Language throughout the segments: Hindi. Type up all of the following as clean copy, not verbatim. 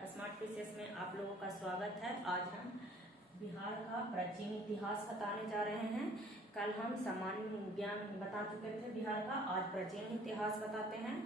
स्मार्ट प्रोसेस में आप लोगों का स्वागत है। आज हम बिहार का प्राचीन इतिहास बताने जा रहे हैं। कल हम सामान्य ज्ञान बता चुके थे बिहार का, आज प्राचीन इतिहास बताते हैं।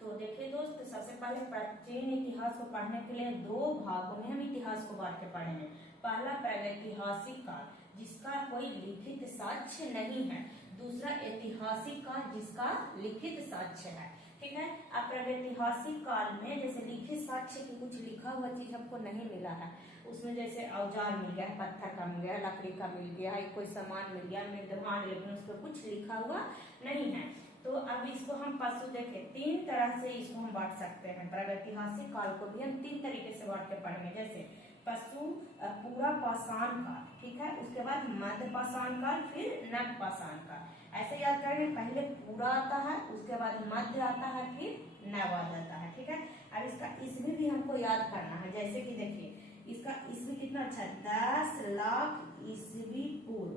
तो देखिए दोस्त, सबसे पहले प्राचीन इतिहास को पढ़ने के लिए दो भागों में हम इतिहास को बांट के पढ़ेंगे। पहला प्रागैतिहासिक काल, जिसका कोई लिखित साक्ष्य नहीं है। दूसरा ऐतिहासिक काल, जिसका लिखित साक्ष्य है। ठीक है। अब प्रागैतिहासिक काल में जैसे लिखित साक्ष्य की कुछ लिखा हुआ चीज हमको नहीं मिला है, उसमें जैसे औजार मिल गया है, पत्थर का मिल गया है, लकड़ी का मिल गया है, कोई सामान मिल गया निर्माण, लेकिन उस पर कुछ लिखा हुआ नहीं है। तो अब इसको हम पशु देखें, तीन तरह से इसको हम बांट सकते हैं। प्रागैतिहासिक काल को भी हम तीन तरीके से बांट के पढ़ेंगे। जैसे पशु पूरा पाषाण काल, ठीक है, उसके बाद मध्य पाषाण काल, फिर नव पाषाण काल। ऐसे याद करेंगे, पहले पूरा आता है, उसके बाद मध्य आता है, फिर नव आ जाता है। ठीक है। अब इसका ईस्वी भी हमको याद करना है। जैसे कि देखिए इसका ईस्वी कितना अच्छा है, 10 लाख ईस्वी पूर्व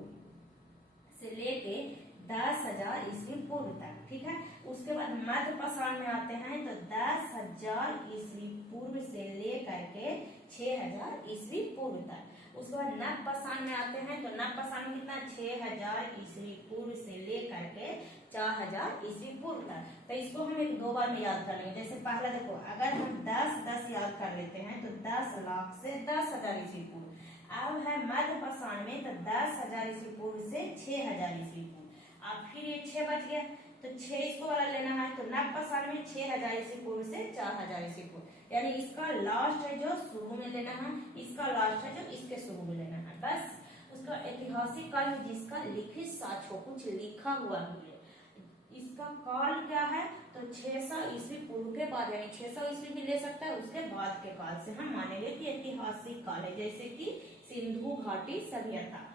से लेके 10,000 ईस्वी पूर्व तक। ठीक है। उसके बाद मध्य पाषाण में आते हैं तो 10,000 ईस्वी पूर्व से लेकर के 6,000 ईस्वी पूर्व तक। उसके बाद नव पाषाण में आते हैं तो नव पाषाण में कितना, 6,000 ईस्वी पूर्व से लेकर के 4,000 ईस्वी पूर्व तक। तो इसको हम एक दो बार में याद कर लेंगे। जैसे पहला देखो, अगर हम 10-10 याद कर लेते हैं तो 10 लाख से 10,000 ईस्वी पूर्व। अब है मध्य पाषाण में तो 10,000 ईस्वी पूर्व से 6,000 ईस्वी पूर्व। अब फिर ये 6 बच गया तो 6 इसको वाला लेना है। तो नव पाषाण में 6,000 ईस्वी पूर्व से 4,000 ईस्वी पूर्व, यानी इसका लास्ट है जो शुरू में लेना है, इसका लास्ट है जो इसके शुरू में लेना है, बस। उसका ऐतिहासिक काल में जिसका लिखित साक्ष्य हो, कुछ लिखा हुआ मिले, इसका काल क्या है तो 600 ईस्वी पूर्व के बाद, यानी 600 ईस्वी भी ले सकता है, उसके बाद के काल से हम मानेंगे कि ऐतिहासिक काल है। जैसे कि सिंधु घाटी सभ्यता।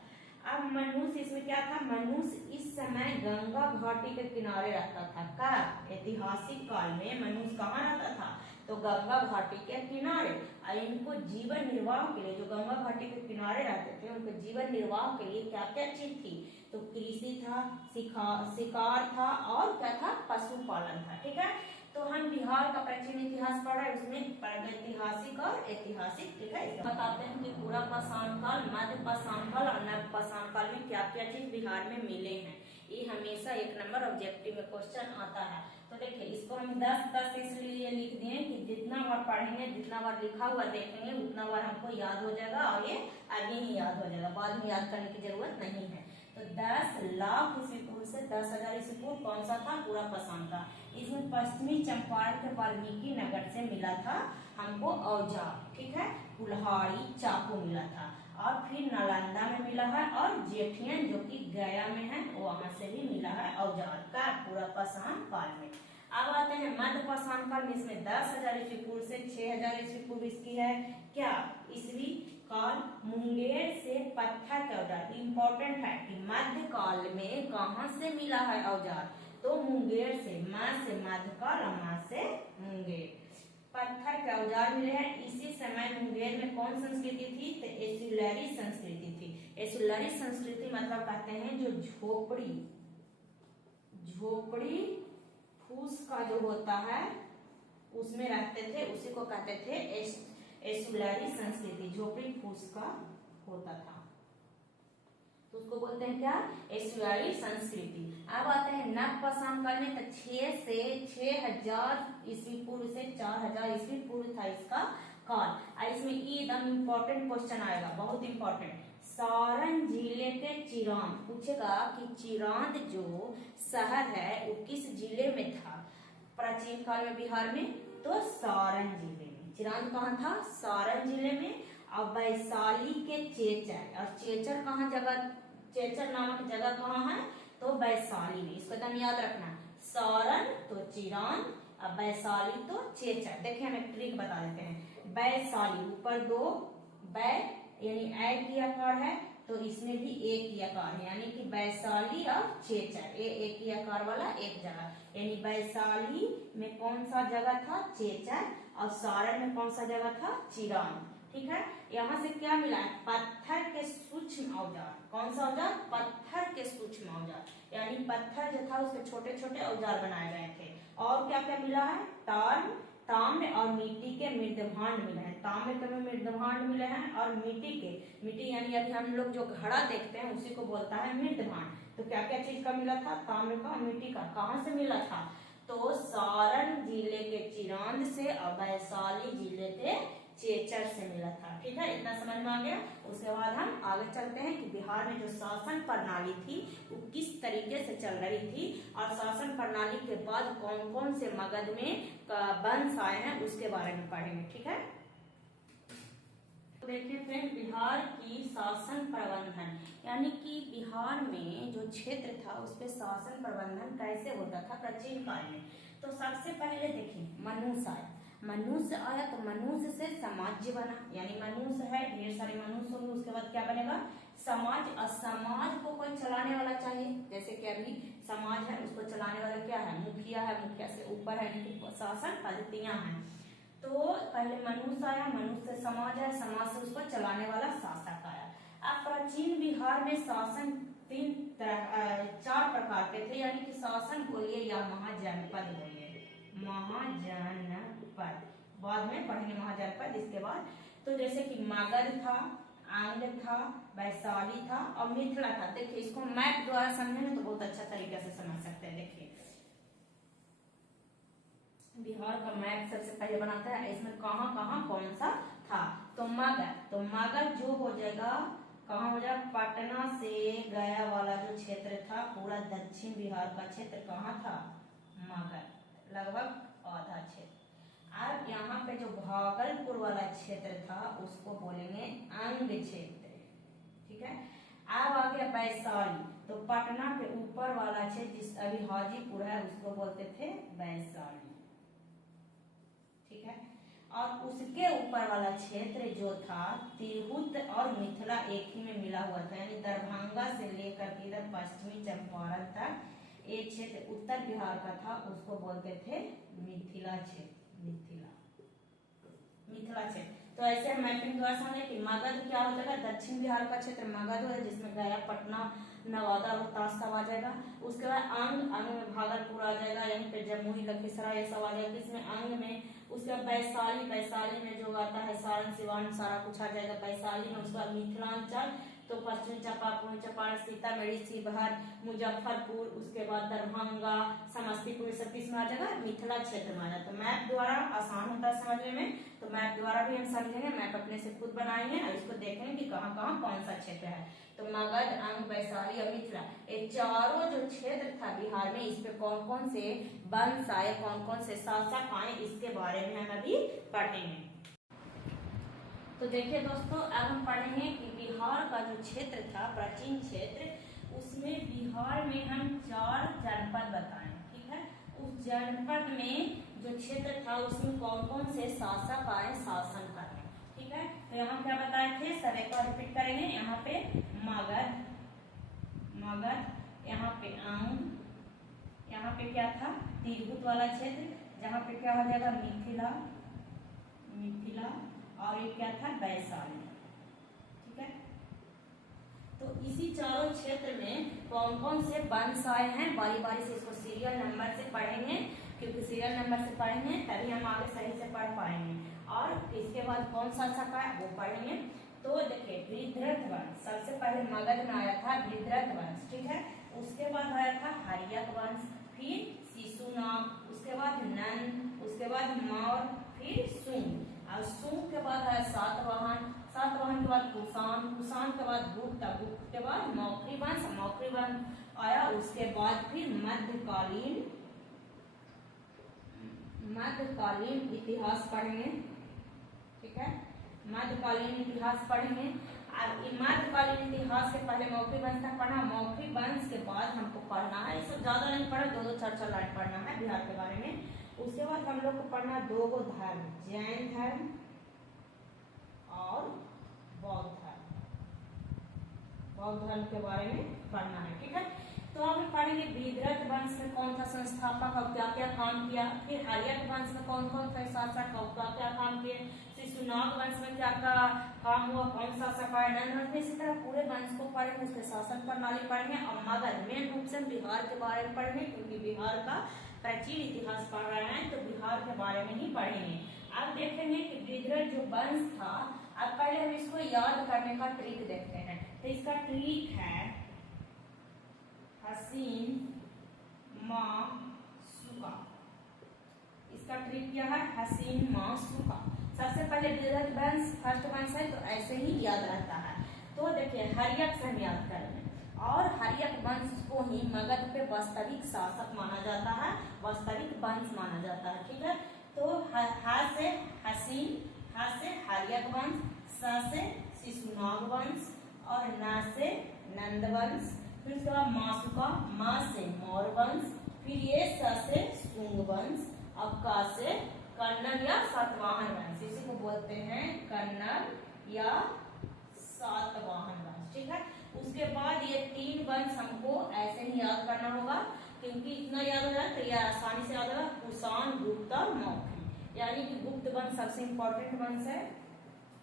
अब मनुष्य इसमें क्या था, मनुष्य इस समय गंगा घाटी के किनारे रहता था। कब, ऐतिहासिक काल में मनुष्य कहाँ रहता था तो गंगा घाटी के किनारे। और इनको जीवन निर्वाह के लिए, जो गंगा घाटी के किनारे रहते थे, उनको जीवन निर्वाह के लिए क्या क्या चीज थी तो कृषि था, शिकार था, और क्या था, पशुपालन था। ठीक है। तो हम बिहार का प्राचीन इतिहास पढ़ रहे हैं, उसमें प्रागैतिहासिक और ऐतिहासिक। ठीक है। बताते हैं कि पूरा पाषाण काल, मध्य पाषाण काल और नव पाषाण काल में क्या क्या चीज बिहार में मिले हैं। ये हमेशा 1 नंबर ऑब्जेक्टिव में क्वेश्चन आता है। तो देखिए इसको हम 10-10 इसलिए लिख दिए कि जितना बार पढ़ेंगे, जितना बार लिखा हुआ देखेंगे, उतना बार हमको याद हो जाएगा, और ये आगे ही याद हो जाएगा, बाद में याद करने की जरूरत नहीं है। तो 10 लाख ईस्वी पूर्व से 10,000 ईस्वी पूर्व कौन सा था, पूरा पाषाण का। इसमें पश्चिमी चंपारण के वाल्मीकि नगर से मिला था हमको औजार। ठीक है। कुल्हाड़ी, चाकू मिला था। और फिर नालंदा में मिला है, और जेठियन जो कि गया में है, वहां से भी मिला है औजार का, पूरा पाषाण काल में। अब आते हैं मध्य पाषाण काल में, इसमें 10,000 ईस्वी पूर्व से 6,000 ईस्वी पूर्व इसकी है क्या, ईस्वी काल। मुंगेर से पत्थर के औजार। इंपॉर्टेंट है कि मध्य काल में कहाँ से मिला है औजार तो मुंगेर से, माँ से मध्य काल और माँ से मुंगेर, पत्थर के औजार मिले हैं। इसी समय मुंगेर में कौन संस्कृति थी तो एसुलरी संस्कृति थी। एसुलरी संस्कृति मतलब कहते हैं जो झोपड़ी फूस का जो होता है उसमें रहते थे, उसी को कहते थे एसुलरी संस्कृति। झोपड़ी फूस का होता था तो उसको बोलते हैं क्या, एसुलरी संस्कृति। अब आते हैं नव पाषाण काल में, तो 6 से 6,000 ईस्वी पूर्व से 4,000 ईस्वी पूर्व था इसका काल। इसमें एकदम इम्पोर्टेंट क्वेश्चन आएगा, बहुत इम्पोर्टेंट। सारण जिले के चिरांद, पूछेगा कि चिरांद जो शहर है वो किस जिले में था प्राचीन काल में बिहार में, तो सारण जिले में। चिरांद कहाँ था, सारण जिले में। और वैशाली के चेचर, और चेचर कहाँ जगह, चेचर नामक जगह कहाँ है तो वैशाली में। इसको एकदम याद रखना, सारण तो चिरांद, और वैशाली तो चेचर। देखिए हम एक ट्रिक बता देते हैं। वैशाली, ऊपर 2 वै यानी ऐ की आकार है, तो इसमें भी एक ही आकार है, यानी कि वैशाली और चेचर, ये एक ही आकार वाला एक जगह। यानी वैशाली में कौन सा जगह था, चेचर, और सारण में कौन सा जगह था, चिरांद। ठीक है। यहाँ से क्या मिला है, पत्थर के सूक्ष्म औजार। कौन सा औजार, पत्थर के सूक्ष्म औजार, यानी पत्थर जो था उसके छोटे छोटे औजार बनाए गए थे। और क्या क्या मिला है, तार, ताम्र और मिट्टी के मृदभांड मिले हैं। ताम्र के मृदभांड मिले हैं और मिट्टी यानी अभी हम लोग जो घड़ा देखते हैं उसी को बोलता है मृदभांड। तो क्या क्या चीज का मिला था? ताम्र का, मिट्टी का। कहाँ से मिला था? तो सारण जिले के चिरांद से और वैशाली जिले के चेचर से मिला था। ठीक है, इतना समझ में आ गया। उसके बाद हम आगे चलते हैं कि बिहार में जो शासन प्रणाली थी वो किस तरीके से चल रही थी और शासन प्रणाली के बाद कौन कौन से मगध में वंश आए हैं उसके बारे में पढ़ेंगे। ठीक है, तो देखिए फ्रेंड, बिहार की शासन प्रबंधन यानी कि बिहार में जो क्षेत्र था उस पे शासन प्रबंधन कैसे होता था प्राचीन काल में। तो सबसे पहले देखिए मनुष्य आया। मनुष्य आया तो मनुष्य से समाज बना, यानी मनुष्य है, ढेर सारे मनुष्य होंगे, उसके बाद क्या बनेगा? समाज। और समाज को कोई चलाने वाला चाहिए, जैसे कि अभी समाज है उसको चलाने वाला क्या है? मुखिया है, मुखिया से ऊपर है कि शासन पद्धतियां हैं। तो पहले मनुष्य आया, मनुष्य से समाज है, समाज से उसको चलाने वाला शासक आया। अब प्राचीन बिहार में शासन चार प्रकार के थे, यानी कि शासन बोलिए या महाजनपद बोलिए, महाजनपद बाद में पढ़ेंगे महाजनपद इसके बाद। तो जैसे कि मगध था, अंग था, वैशाली था और मिथिला था। देखिए इसको मैप द्वारा समझेंगे तो बहुत अच्छा तरीके से समझ सकते हैं। देखिए बिहार का मैप सबसे पहले बनाता है, इसमें कहाँ कहाँ कौन सा था। तो मगध जो हो जाएगा, कहाँ हो जाएगा? पटना से गया वाला जो क्षेत्र था, पूरा दक्षिण बिहार का क्षेत्र कहाँ था? मगध, लगभग आधा क्षेत्र। अब यहाँ पे जो भागलपुर वाला क्षेत्र था उसको बोलेंगे अंग क्षेत्र। ठीक है, अब आ गया वैशाली। तो पटना के ऊपर वाला क्षेत्र जिस अभी हाजीपुर है उसको बोलते थे वैशाली। ठीक है, और उसके ऊपर वाला क्षेत्र जो था तिरहुत और मिथिला एक ही में मिला हुआ था, यानी दरभंगा से लेकर इधर पश्चिमी चंपारण तक एक क्षेत्र उत्तर बिहार का था, उसको बोलते थे मिथिला क्षेत्र। मिथिला क्षेत्र। तो ऐसे हम मैपिंग द्वारा समझे कि मगध क्या हो जाएगा? दक्षिण बिहार का क्षेत्र मगध हो, जिसमें गया, पटना, नवादा, रोहतास सब आ जाएगा। उसके बाद अंग में भागलपुर आ जाएगा, यहीं पे जमुई, लखीसराय ये सब आ जाएगा इसमें अंग में। उसके बाद वैशाली में जो आता है सारण, सिवान सारा कुछ आ जाएगा वैशाली में। उसके बाद मिथिलांचल तो पश्चिम चंपारण, सीतामढ़ी, शिवहर, मुजफ्फरपुर, उसके बाद दरभंगा, समस्तीपुर, सब किसमें आ जाएगा? मिथिला क्षेत्र में आ जाता है। मैप द्वारा आसान होता है समझने में, तो मैप द्वारा भी हम समझेंगे। मैप अपने से खुद बनाएंगे और इसको देखेंगे कि कहाँ कहाँ कौन सा क्षेत्र है। तो मगध, अंग, वैशाली और मिथिला, ये चारों जो क्षेत्र था बिहार में, इस पे कौन कौन से वंश आए, कौन कौन से शासक आए, इसके बारे में हम अभी पढ़ेंगे। तो देखिए दोस्तों, अब हम पढ़ेंगे कि बिहार का जो क्षेत्र था, प्राचीन क्षेत्र, उसमें बिहार में हम 4 जनपद बताएं। ठीक है, उस जनपद में जो क्षेत्र था उसमें कौन कौन से शासक आए शासन करने। ठीक है, तो यहाँ क्या बताए थे, सब एक बार रिपीट करेंगे। यहाँ पे मगध, यहाँ पे अंग, यहाँ पे क्या था? तिरहुत वाला क्षेत्र, जहाँ पे क्या हो जाएगा? मिथिला, और ये क्या था? वैशाली। ठीक है, तो इसी चारों क्षेत्र में कौन कौन से वंश आए हैं, बारी बारी से इसको सीरियल नंबर से पढ़ेंगे, क्योंकि सीरियल नंबर से पढ़ेंगे तभी हम आगे सही से पढ़ पाएंगे। और इसके बाद कौन सा शासक आया वो पढ़ेंगे। तो देखिए बृहद्रथ वंश सबसे पहले मगध में आया था, बृहद्रथ वंश। ठीक है, उसके बाद आया था हर्यक वंश, फिर शिशुनाग, उसके बाद नंद, उसके बाद मौर्य, फिर सुंग, और सुंग के बाद आया सातवाहन के बाद कुषाण के बाद गुप्त के बाद मौखरी वंश आया। उसके बाद फिर मध्यकालीन इतिहास पढ़ेंगे। ठीक है, मध्यकालीन इतिहास पढ़ेंगे। मध्यकालीन इतिहास के पहले मौखरी वंश तक पढ़ा, मौखरी वंश के बाद हमको पढ़ना है, इसको ज्यादा नहीं पढ़ा, 2-4 लाइन पढ़ना है बिहार के बारे में। उसके बाद हम लोग को पढ़ना 2 धर्म, जैन धर्म और बौद्ध धर्म के बारे में पढ़ना है। ठीक है, तो हम पढ़ेंगे बृहद्रथ वंश में कौन था संस्थापक और क्या क्या काम किया, फिर हर्यक वंश में कौन कौन थे शासक और क्या क्या काम किए, शिशुनाग वंश में क्या क्या काम हुआ, कौन शासक आए, नंद वंश में। इसी तरह पूरे वंश को पढ़ेंगे, उसके शासन प्रणाली पढ़ेंगे। और मगध मेन रूप से बिहार के बारे में पढ़ेंगे, क्योंकि बिहार का प्राचीन इतिहास पढ़ रहे हैं तो बिहार के बारे में ही पढ़ेंगे। अब देखेंगे कि बृहद्रथ जो वंश था, अब पहले हम इसको याद करने का ट्रिक देखते हैं। तो इसका ट्रिक है हसीन मासुका। इसका ट्रिक क्या है? हसीन मासुका। सबसे पहले बृहद्रथ वंश फर्स्ट वंश है तो ऐसे ही याद रहता है। तो देखिए हर्यक से हम याद करेंगे और हर्यक वंश को ही मगध पे वास्तविक शासक माना जाता है, वास्तविक वंश माना जाता है। ठीक है, तो ह से हसीन, ह से हर्यक वंश, स से शिशुनाग वंश और न से नंद वंश, फिर उसके बाद मासुका, म से मौर्य वंश, फिर ये स से शुंग वंश, अब क से कन्नड़ या सातवाहन वंश, इसी को बोलते हैं कन्नड़ या सातवाहन वंश। ठीक है, उसके बाद ये तीन वंश हमको ऐसे ही याद करना होगा, क्योंकि इतना याद हो जाए तो यह आसानी से याद होगा। कुषाण, गुप्त और मौखरी, यानी कि गुप्त वंश सबसे इंपॉर्टेंट वंश है,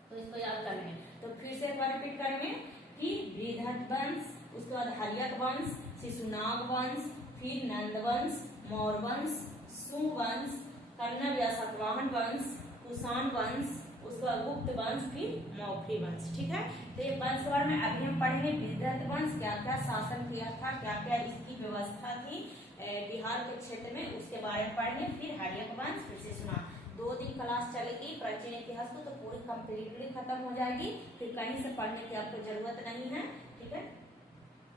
तो इसको याद कर लेंगे। तो फिर से एक बार रिपीट करेंगे कि बृहद्रथ वंश, उसके बाद हर्यक वंश, शिशुनाग वंश, फिर नंद वंश, मौर्य वंश, शुंग वंश, कन्नड़ या सातवाहन वंश, कुषाण वंश, उसका गुप्त वंश, फिर मौखरी वंश। ठीक है, तो ये वंश के बारे में अभी हम पढ़ेंगे। बृहद्रथ वंश क्या क्या शासन किया था, क्या क्या इसकी व्यवस्था थी बिहार के क्षेत्र में, उसके बारे में पढ़ेंगे। फिर हर्यक वंश, फिर शिशुनाग। 2 दिन क्लास चलेगी प्राचीन इतिहास को, तो पूरी कंप्लीटली खत्म हो जाएगी, फिर कहीं से पढ़ने की आपको जरूरत नहीं है। ठीक है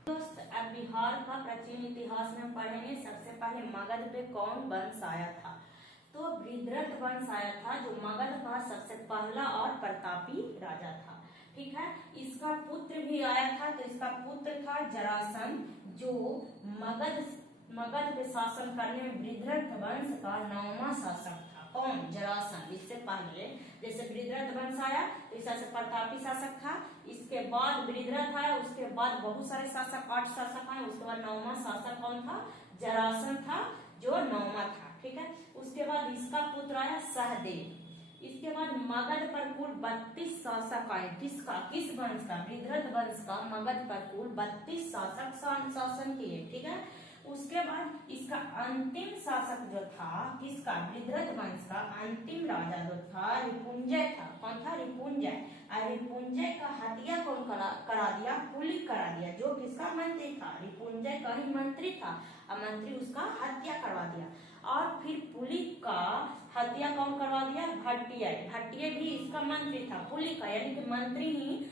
दोस्त, अब बिहार का प्राचीन इतिहास में पढ़ेंगे। सबसे पहले मगध पे कौन वंश आया था? तो बृहद्रथ वंश आया था, जो मगध का सबसे पहला और प्रतापी राजा था। ठीक है, इसका पुत्र भी आया था, तो इसका पुत्र था जरासंध, जो मगध पे शासन करने में बृहद्रथ वंश का 9वां शासक था। कौन? जरासंध। इससे पहले जैसे बृहद्रथ वंश आया तो इससे प्रतापी शासक था, इसके बाद बृहद्रथ आया, उसके बाद बहुत सारे शासक, 8 शासक आए, उसके बाद 9वां शासक कौन था? जरासंध था, जो 9वां था। ठीक है, उसके बाद इसका पुत्र आया सहदेव। इसके बाद मगध पर कुल 32 शासक आए। किसका? किस वंश का? बृहद्रथ वंश का मगध पर कुल 32 शासक शासन किए। ठीक है, उसके बाद इसका अंतिम शासक जो था, किसका? बृहद्रथ वंश का अंतिम राजा जो था रिपुंजय था। कौन था? रिपुंजय। और रिपुंजय का हत्या कौन करा दिया? पुलिक करा दिया, जो किसका मंत्री था? रिपुंजय का ही मंत्री था, और मंत्री उसका हत्या करवा दिया। और फिर पुलिक का हत्या कौन करवा दिया? भट्टिय। भट्टिय भी इसका मंत्री था, पुलिक का, यानी कि मंत्री ही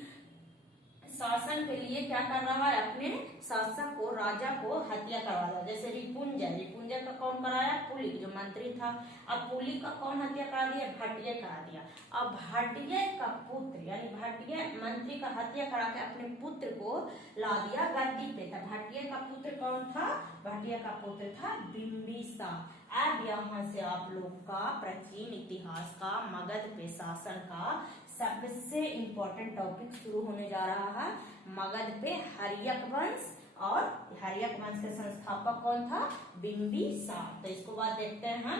शासन के लिए क्या कर रहा है? अपने शासक को, राजा को हत्या करवा दिया। जैसे रिपुंजय का कौन कराया? पुलिक, जो मंत्री था। अब पुलिक का कौन हत्या करा दिया? भट्टिय करा दिया। अब भट्टिय का पुत्र, यानी भट्टिय मंत्री का हत्या करा के अपने पुत्र को ला दिया गद्दी पे। तो भट्टिय का पुत्र कौन था? भट्टिय का पुत्र था बिंबिसार। अब यहाँ से आप लोग का प्राचीन इतिहास का मगध पे शासन का सबसे इम्पोर्टेंट टॉपिक शुरू होने जा रहा है। मगध पे हर्यक वंश, और हर्यक वंश के संस्थापक कौन था? बिंबिसार। तो इसको बाद देखते हैं हम।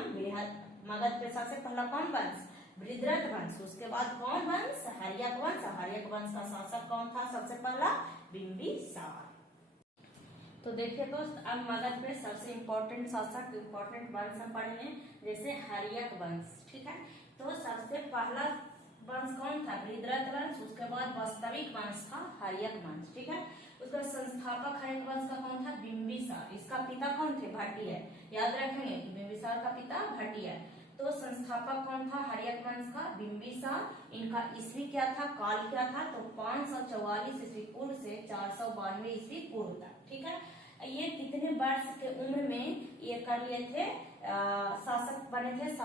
मगध पे सबसे पहला कौन वंश? बृहद्रथ वंश। उसके बाद कौन वंश? हर्यक वंश। हर्यक वंश का शासक कौन था सबसे पहला? बिंबिसार। तो देखिए दोस्त, अब मगध पे सबसे इम्पोर्टेंट शासक, इम्पोर्टेंट वंश हम पढ़ेंगे, जैसे हर्यक वंश। ठीक है, तो सबसे पहला वंश कौन था? बृहद्रथ वंश। उसके बाद वास्तविक वंश था हर्यक वंश। ठीक है, उसका संस्थापक हर्यक वंश का कौन था? बिंबिसार। इसका पिता कौन थे? भट्टिय। याद रखेंगे कि बिंबिसार का पिता भट्टिय। तो संस्थापक कौन था हर्यक वंश का? बिंबिसार। इनका ईस्वी क्या था, काल क्या था? तो 544 ईस्वी पूर्व से 492 ईस्वी पूर्व तक। ठीक है, ये कितने वर्ष के उम्र में ये कर लिए थे, शासक बने थे,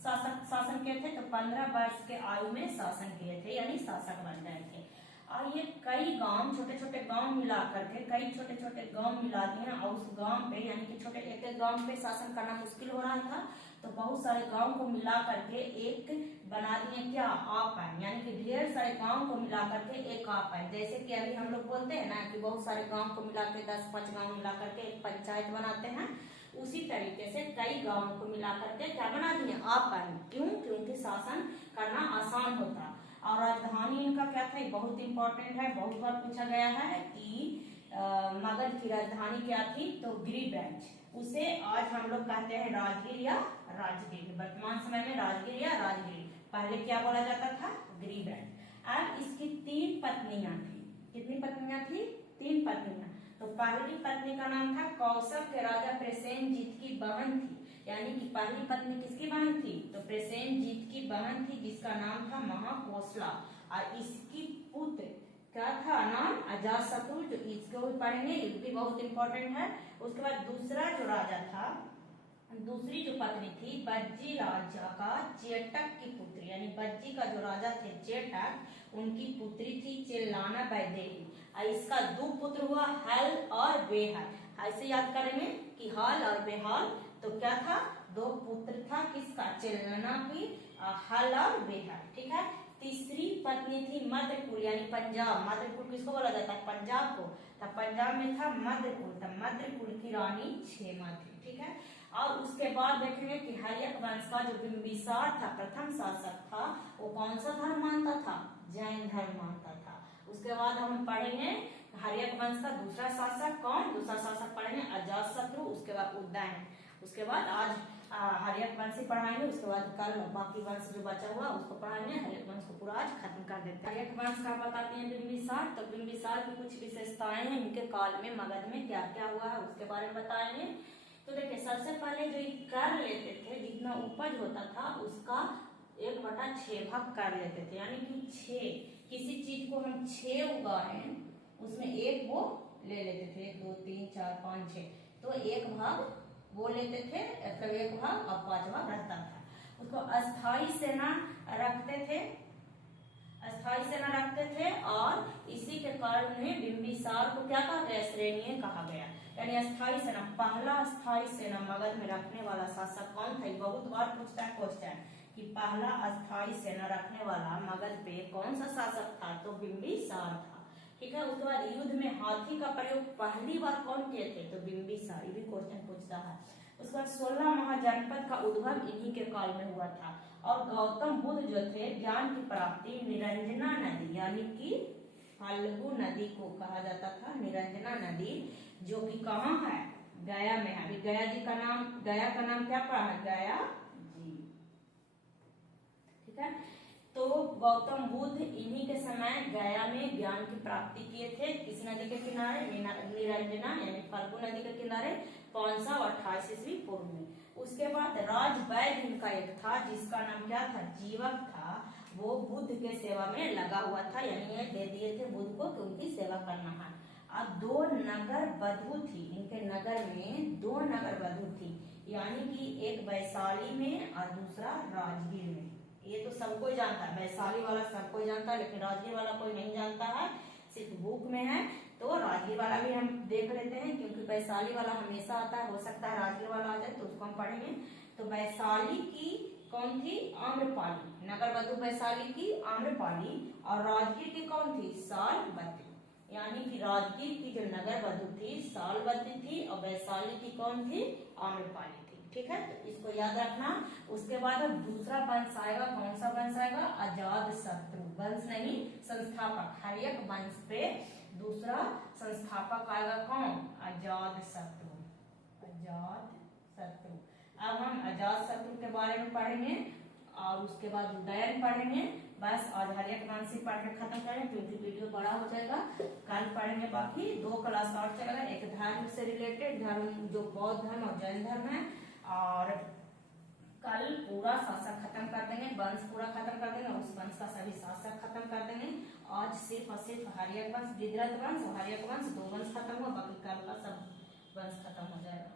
शासन किए थे? तो 15 वर्ष के आयु में शासन किए थे, यानी शासक बन गए थे। और ये कई गांव, छोटे छोटे गांव मिला करके, कई छोटे छोटे गांव मिला दिए, और उस गांव पे, यानी कि छोटे एक एक गांव पे शासन करना मुश्किल हो रहा था, तो बहुत सारे गांव को मिला करके एक बना दिए, क्या? आपन। यानी कि ढेर सारे गांव को मिला करके एक आपन। जैसे कि अभी हम लोग बोलते हैं ना कि बहुत सारे गांव को मिला के 10-5 गांव मिला करके एक पंचायत बनाते हैं, उसी तरीके से कई गांवों को मिला करके क्या बना दिए? आपन। क्यों? क्योंकि शासन करना आसान होता। और राजधानी इनका क्या था? बहुत इंपॉर्टेंट है, बहुत बार पूछा गया है कि मगध की राजधानी क्या थी? तो गिरिब्रंज। उसे आज हम लोग कहते हैं राजगीर या राजगीर। वर्तमान समय में राजगीर या राजगीर, पहले क्या बोला जाता था, गिरिब्रांड। अब इसकी 3 पत्नियां थी। कितनी पत्नियां थी, 3 पत्नियां। तो पहली पत्नी का नाम था कौशल के राजा प्रसेनजीत की बहन थी, यानी कि पहली पत्नी किसकी बहन थी, तो प्रसेनजीत की बहन थी, जिसका नाम था महाकोसला। और इसकी पुत्र क्या था नाम, अजातशत्रु, जो इसको भी पढ़ेंगे, ये भी बहुत इंपॉर्टेंट है। उसके बाद दूसरा जो राजा था, दूसरी जो पत्नी थी बज्जी राजा का चेटक की पुत्री, यानी बज्जी का जो राजा थे चेटक, उनकी पुत्री थी चेल्लाना वैदेही। और इसका 2 पुत्र हुआ, हल और बेहल। ऐसे याद करेंगे कि हल और बेहल, तो क्या था, 2 पुत्र था किसका, चेल्लाना की, हल और बेहल। ठीक है। तीसरी पत्नी थी मध्यकुल, यानी पंजाब। मध्यकुल किसको बोला जाता है, पंजाब को। तब पंजाब में था मध्यकुल, तब मध्यकुल की रानी क्षेमा थी। ठीक है। और उसके बाद देखेंगे कि हर्यक वंश का जो बिंबिसार था, प्रथम शासक था, वो कौन सा धर्म मानता था, जैन धर्म मानता था। उसके बाद हम पढ़ेंगे हर्यक वंश का दूसरा शासक कौन, दूसरा शासक पढ़ेंगे अजातशत्रु, उसके बाद उदयन। उसके बाद आज हर्यक वंश ही पढ़ाएंगे, उसके बाद कल बाकी वंश जो बचा हुआ उसको पढ़ाएंगे। हर्यक वंश को पूरा आज खत्म कर देते हैं। हर्यक वंश का बताते हैं बिंबिसार। तो बिंबिसार की कुछ विशेषताएं हैं, इनके काल में मगध में क्या क्या हुआ है उसके बारे में बताएंगे। तो देखिए, सबसे पहले जो कर लेते थे, जितना उपज होता था उसका 1/6 भाग कर लेते थे, यानी कि 6 किसी चीज को हम 6 उगाए, उसमें 1 वो ले लेते थे, 1 2 3 4 5 6, तो 1 भाग वो लेते थे, मतलब 1 भाग और 5 भाग रहता था। उसको अस्थाई सेना रखते थे, अस्थाई सेना रखते थे, और इसी के कारण उन्हें बिंबिसार को क्या कहा गया, श्रेणीय कहा गया, यानी अस्थाई सेना। पहला अस्थाई सेना मगध में रखने वाला शासक कौन था, बहुत बार पूछता है क्वेश्चन कि पहला अस्थाई सेना रखने वाला मगध पे कौन सा शासक था, तो बिंबिसार था। ठीक है। उसके बाद युद्ध में हाथी का प्रयोग पहली बार कौन किए थे, तो बिंबिसार, ये भी क्वेश्चन पूछता है। उसके बाद 16 महाजनपद का उद्भव इन्हीं के काल में हुआ था। और गौतम बुद्ध जो थे, ज्ञान की प्राप्ति निरंजना नदी, यानी कि फाल्गु नदी को कहा जाता था, निरंजना नदी, जो कि कहाँ है, गया में है। अभी गया जी का नाम, गया का नाम क्या पड़ा है, गया जी। ठीक है। तो गौतम बुद्ध इन्हीं के समय गया में ज्ञान की प्राप्ति किए थे। किस नदी के किनारे, निरंजना, यानी फाल्गु नदी के किनारे 528 ईस्वी पूर्व में। उसके बाद राजवैद्य इनका एक था, जिसका नाम क्या था, जीवक था। वो बुद्ध के सेवा में लगा हुआ था, यानी ये दे दिए थे बुद्ध को कि उनकी सेवा करना है। अब 2 नगर वधु थी, इनके नगर में 2 नगर वधु थी, यानी कि एक वैशाली में और दूसरा राजगीर में। ये तो सबको जानता है, वैशाली वाला सबको जानता है, लेकिन राजगीर वाला कोई नहीं जानता है, सिर्फ बुक में है। तो राजगीर वाला भी हम देख लेते हैं, क्योंकि वैशाली वाला हमेशा आता है, हो सकता है राजगीर वाला आ जाए, तो उसको हम पढ़ेंगे। तो वैशाली की कौन थी, आम्रपाली, नगर वधु वैशाली की आम्रपाली, और राजगीर की कौन थी, सालवती, यानी कि राजगीर की जो नगर वधु थी सालवती थी, और वैशाली की कौन थी, आम्रपाली थी। ठीक है। तो इसको याद रखना। उसके बाद अब दूसरा वंश आएगा, कौन सा वंश आएगा, अजातशत्रु। वंश नहीं, संस्थापक। हर्यक वंश पे दूसरा संस्थापक आएगा कौन, अजातशत्रु, अजातशत्रु। अब हम अजातशत्रु के बारे में पढ़ेंगे, और उसके बाद उदयन पढ़ेंगे। बस आज हर्यक वंश ही पढ़ के खत्म करें, क्योंकि वीडियो बड़ा हो जाएगा। कल पढ़ेंगे बाकी 2 क्लास और चलेगा, एक धर्म से रिलेटेड, धर्म जो बौद्ध धर्म और जैन धर्म है, और कल पूरा शासक खत्म कर देंगे, वंश पूरा खत्म कर देंगे, उस वंश का सभी शासक खत्म कर देंगे। आज सिर्फ और सिर्फ हर्यक वंश, विद्रथ वंश और हर्यक वंश 2 वंश खत्म हुआ, बाकी कल का सब वंश खत्म हो जाएगा।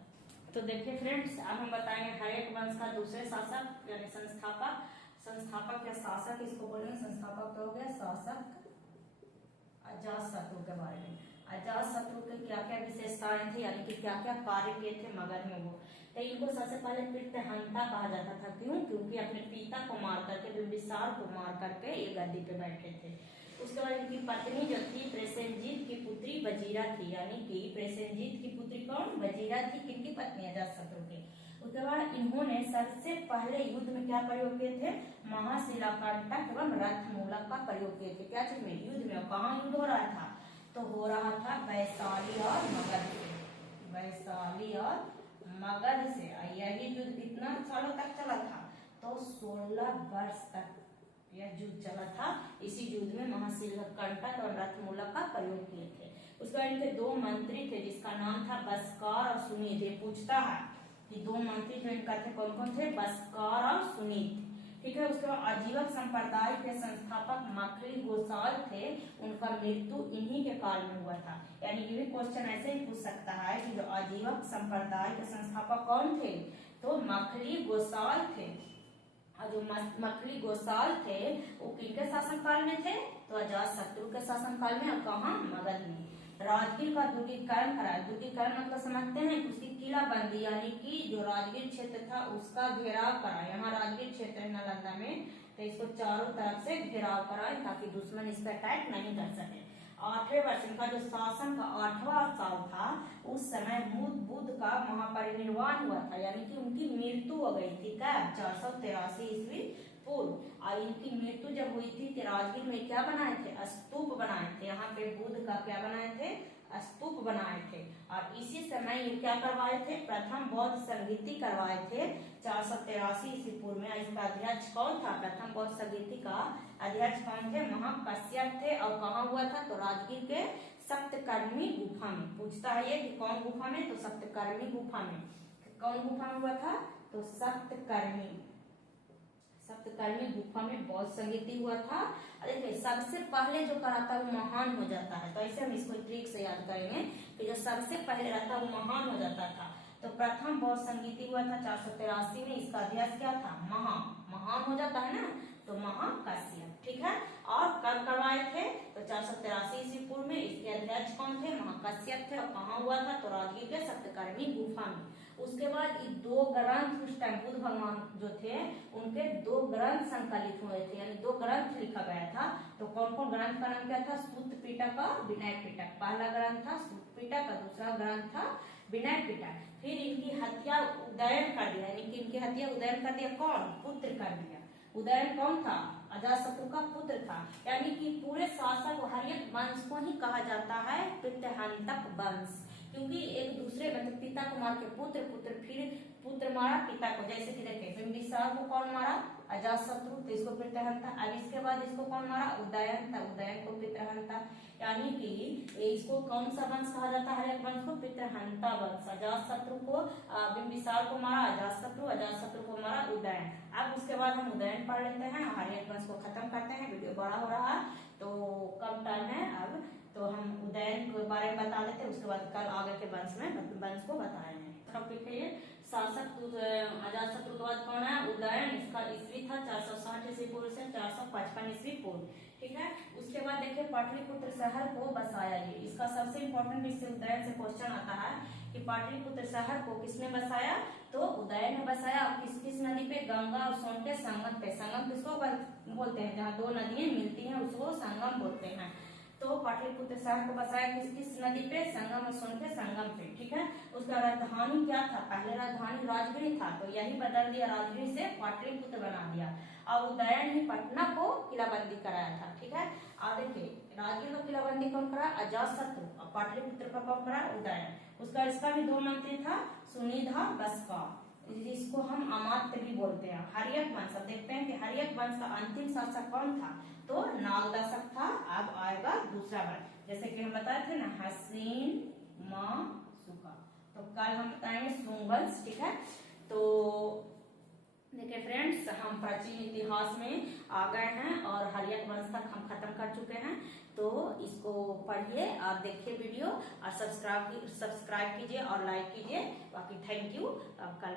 तो देखिए फ्रेंड्स, अब हम बताएंगे हर्यक वंश का दूसरे शासक यानी संस्थापक। संस्थापक या शासक इसको बोलेंगे, संस्थापक तो हो गया, शासक अजातशत्रु के बारे में। अजातशत्रु के क्या क्या विशेषताएं थी, यानी कि क्या क्या कार्य किए थे मगध में वो। तो इनको सबसे पहले पितृहंता कहा जाता था, क्यों, क्योंकि अपने पिता को मार करके, बिंबिसार को मार करके ये गद्दी पे बैठे थे। उसके बाद इनकी पत्नी जो थी प्रसेनजीत की पुत्री वजीरा थी, यानी कि प्रसेनजीत की पुत्री कौन, वजीरा थी, किनकी पत्नी, अजातशत्रु की। उसके बाद इन्होंने सबसे पहले युद्ध में क्या प्रयोग किए थे, महाशिलाकंटक एवं रथमूलक का प्रयोग किए थे। क्या चीज में, युद्ध में। कहाँ युद्ध हो रहा था, तो हो रहा था वैशाली और मगध, वैशाली और मगध से। यही युद्ध कितना सालों तक चला था? तो 16 वर्ष तक यह युद्ध चला था। इसी युद्ध में महाशिलकंटक और रथमूलक का प्रयोग किए थे। उसके बाद इनके दो मंत्री थे जिसका नाम था बस्कार और सुनीत। ये पूछता है कि दो मंत्री जो इनका थे कौन कौन थे? बस्कार और सुनीत। ठीक है। उसके बाद आजीवक संप्रदाय के संस्थापक मखली गोसाल थे। उनका मृत्यु इन्हीं के काल में हुआ था। यानी ये भी क्वेश्चन ऐसे ही पूछ सकता है कि जो आजीवक संप्रदाय के संस्थापक कौन थे? तो मखली गोसाल थे। और जो मखली गोसाल थे वो किनके शासनकाल में थे? तो अजातशत्रु के शासनकाल में। और कहाँ? मगध में। राजगीर का दुर्गीकरण कराया। दुर्गीकरण मतलब समझते हैं कि उसकी किलाबंदी, यानी कि जो राजगीर क्षेत्र था उसका घेराव कराया। यहाँ राजगीर क्षेत्र है नालंदा में, तो इसको चारों तरफ से घेराव कराए ताकि दुश्मन इस पर अटैक नहीं कर सके। 8वें वर्ष इनका जो शासन का 8वां साल था, उस समय बुद्ध का महापरिनिर्वाण हुआ था, यानी कि उनकी मृत्यु हो गई थी। क्या? 483 ईस्वी पूर्व। और इनकी मृत्यु जब हुई थी तो राजगीर में क्या बनाए थे? स्तूप बनाए थे। यहाँ पे बुद्ध का क्या बनाए थे? स्तूप बनाए थे। और इसी समय ये क्या करवाए थे? प्रथम बौद्ध संगीति करवाए थे 483 ईस्वी पूर्व में। इसका अध्यक्ष कौन था? प्रथम बौद्ध संगीति का अध्यक्ष कौन थे? महाकश्यप थे। और कहाँ हुआ था? तो राजगीर के सप्तकर्मी गुफा में। पूछता है ये कि कौन गुफा में? तो सप्तकर्मी गुफा में। कौन गुफा में हुआ था? तो सप्तकर्मी गुफा में बौद्ध संगीति हुआ था। देखिए सबसे पहले जो कराता है वो महान हो जाता है। तो ऐसे हम इसको ट्रिक से याद करेंगे कि जो सबसे पहले रहता है वो महान हो जाता था। तो प्रथम बौद्ध संगीति हुआ था 483 में। इसका अध्यक्ष क्या था? महान हो जाता है ना, तो महाकश्यप। ठीक है। और कब करवाए थे? तो 483 ईस्वी पूर्व में। इसके अध्यक्ष कौन थे? महाकश्यप थे। और कहाँ हुआ था? तो राजगीर के सप्तकर्मी गुफा में। उसके बाद ये 2 ग्रंथ उस टाइम बुद्ध भगवान जो थे उनके 2 ग्रंथ संकलित हुए थे, यानी 2 ग्रंथ लिखा गया था। तो कौन कौन ग्रंथ का नाम क्या था? सूत्र पिटक और विनय पिटक। पहला ग्रंथ था सूत्र पिटक और दूसरा ग्रंथ था विनय पिटक। फिर इनकी हत्या उदयन कर दिया, यानी कि इनकी हत्या उदयन कर दिया कौन? पुत्र कर दिया। उदयन कौन था? अजातशत्रु का पुत्र था। यानी कि पूरे शासक हर्यक वंश को ही कहा जाता है पितृहंतक वंश, क्योंकि एक दूसरे मतलब पिता को मार के पुत्र, फिर पुत्र मारा पिता को। जैसे कि देखिए बिंबिसार को कौन मारा? अजातशत्रु, तो इसको पितृहंता। अब इसके बाद इसको कौन मारा? उदयन था, उदयन को पितृहंता। यानी कि इसको कौन सा वंश कहा जाता है? हर्यक वंश को पितृहंता वंश। अजातशत्रु को बिंबिसार को मारा अजातशत्रु को मारा उदयन। अब उसके बाद हम उदयन पढ़ लेते हैं, हर्यक वंश को खत्म करते हैं। वीडियो बड़ा हो रहा है तो कम टाइम है अब, तो हम उदयन के बारे में बता लेते हैं। उसके बाद कल आगे के वंश को बताएंगे। टॉपिक है ये शासक अजातशत्रु के बाद कौन है? उदयन। इसका ईस्वी था 460 ईस्वी पूर्व से 455 ईस्वी पूर्व। ठीक है। उसके बाद देखिए पाटलिपुत्र शहर को बसाया। ये इसका सबसे इम्पोर्टेंट इससे उदयन से क्वेश्चन आता है कि पाटलिपुत्र शहर को किसने बसाया? तो उदयन ने बसाया। किस नदी पे? गंगा और सोन के संगम पे। संगम किसको बोलते हैं? जहाँ 2 नदियां मिलती हैं उसको संगम बोलते हैं। तो पाटलिपुत्र शहर को बसाया किस नदी पे? संगम और सोन के संगम पे। ठीक है। उसका राजधानी क्या था? पहले राजधानी राजगीर था, तो यही बदल दिया, राजगीर से पाटलिपुत्र बना दिया। और उदयन ही पटना को किलाबंदी कराया था। ठीक है। और देखिए राजगीर को किलाबंदी कौन करा? अजातशत्रु। और पाटलिपुत्र का कौन करा? उदयन। इसका भी 2 मंत्री था, सुनीध और बस्कार, जिसको हम अमात्य भी बोलते हैं। हर्यक वंश। अब देखते हैं कि हर्यक वंश का अंतिम शासक कौन था? तो नागदशक था। अब आएगा दूसरा वर्ष, जैसे कि हम बताए थे ना, हसीन माशुका। तो कल हम बताएंगे सुंग वंश। ठीक है। तो देखिए फ्रेंड्स, हम प्राचीन इतिहास में आ गए हैं और हर्यक वंश तक हम खत्म कर चुके हैं। तो इसको पढ़िए, आप देखिए वीडियो और सब्सक्राइब कीजिए और लाइक कीजिए। बाकी थैंक यू। अब कल